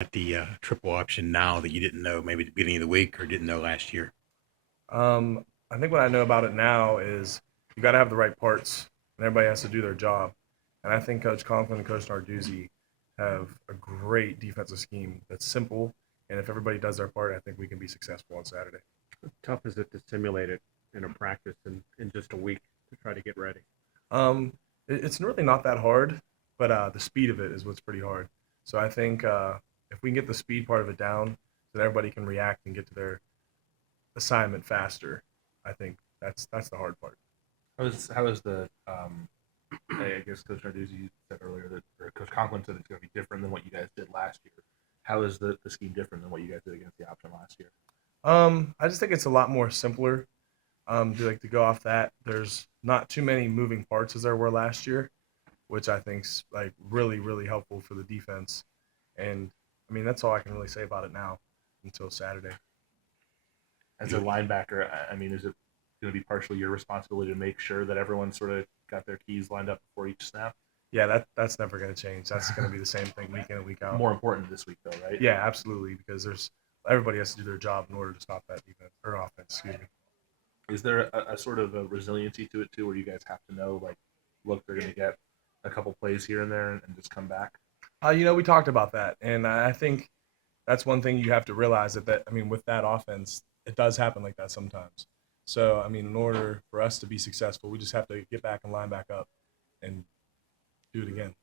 at the triple option now that you didn't know maybe at the beginning of the week or didn't know last year? I think what I know about it now is you got to have the right parts, and everybody has to do their job. And I think Coach Conklin and Coach Narduzzi have a great defensive scheme that's simple. And if everybody does their part, I think we can be successful on Saturday. How tough is it to simulate it in a practice in just a week to try to get ready? It's really not that hard, but the speed of it is what's pretty hard. So I think if we can get the speed part of it down, so that everybody can react and get to their assignment faster, I think that's the hard part. How is the I guess Coach Narduzzi said earlier that, or Coach Conklin said it's going to be different than what you guys did last year. How is the scheme different than what you guys did against the option last year? I just think it's a lot more simpler. To go off that, there's not too many moving parts as there were last year, which I think's like really really helpful for the defense. And I mean that's all I can really say about it now until Saturday. As a linebacker, I mean, is it going to be partially your responsibility to make sure that everyone sort of got their keys lined up before each snap? Yeah, that's never going to change. That's going to be the same thing week in and week out. More important this week, though, right? Yeah, absolutely, because there's everybody has to do their job in order to stop that defense or offense. Excuse me. Is there a sort of a resiliency to it too, where you guys have to know, like, look, they're going to get a couple plays here and there and just come back? We talked about that, and I think that's one thing you have to realize that I mean, with that offense, it does happen like that sometimes. So I mean, in order for us to be successful, we just have to get back and line back up and do it again.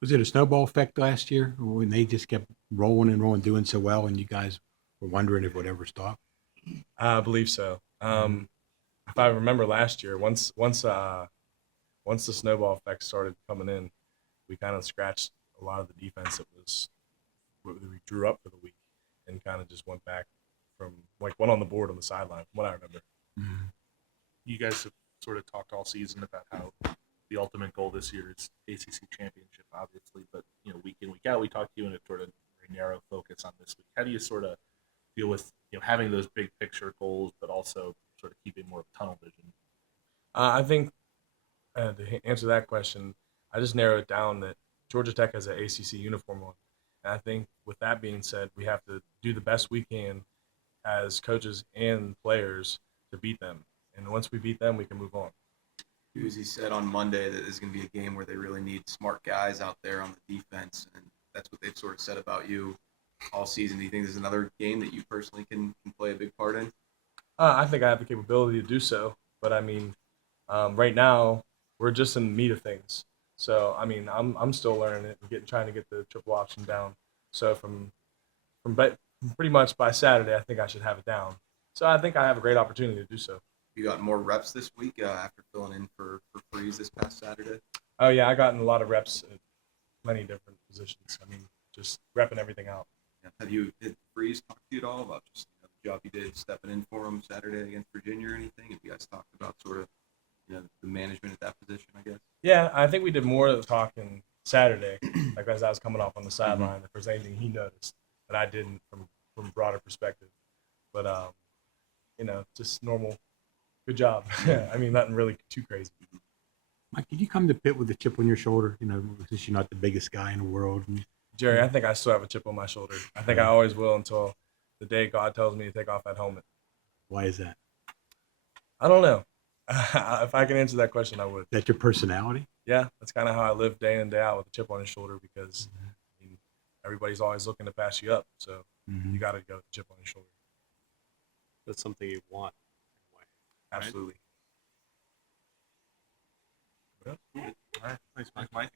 Was it a snowball effect last year when they just kept rolling and rolling, doing so well, and you guys were wondering if it would ever stop? I believe so. If I remember last year, once the snowball effect started coming in, we kind of scratched a lot of the defense that we drew up for the week, and kind of just went back from like one on the board on the sideline, from what I remember. Mhm. You guys have sort of talked all season about how the ultimate goal this year is ACC championship, obviously, but week in, week out, we talk to you, and it's sort of very narrow focus on this week. How do you sort of deal with having those big picture goals, but also sort of keeping more of tunnel vision? I think to answer that question, I just narrowed it down that Georgia Tech has an ACC uniform on, and I think with that being said, we have to do the best we can as coaches and players to beat them. And once we beat them, we can move on. Uzi said on Monday that this is going to be a game where they really need smart guys out there on the defense, and that's what they've sort of said about you all season. Do you think this is another game that you personally can play a big part in? I think I have the capability to do so, but I mean, right now we're just in the meat of things. So I mean, I'm still learning it and trying to get the triple option down. So pretty much by Saturday, I think I should have it down. So I think I have a great opportunity to do so. You got more reps this week after filling in for Freeze this past Saturday? Oh yeah, I gotten a lot of reps at many different positions. I mean, just repping everything out. Did Freeze talk to you at all about just the job you did stepping in for him Saturday against Virginia or anything? Have you guys talked about sort of the management at that position, I guess? Yeah, I think we did more of the talking Saturday, like as I was coming off on the sideline. If there's anything he noticed that I didn't from a broader perspective, but just normal. Good job. I mean, nothing really too crazy. Mike, did you come to Pitt with a chip on your shoulder? Since you're not the biggest guy in the world. Jerry, I think I still have a chip on my shoulder. I think I always will until the day God tells me to take off that helmet. Why is that? I don't know. If I can answer that question, I would. Is that your personality? Yeah, that's kind of how I live day in and day out with a chip on his shoulder because I mean, everybody's always looking to pass you up. So you got to go with the chip on your shoulder. That's something you want. Absolutely. All right. Thanks, Mike.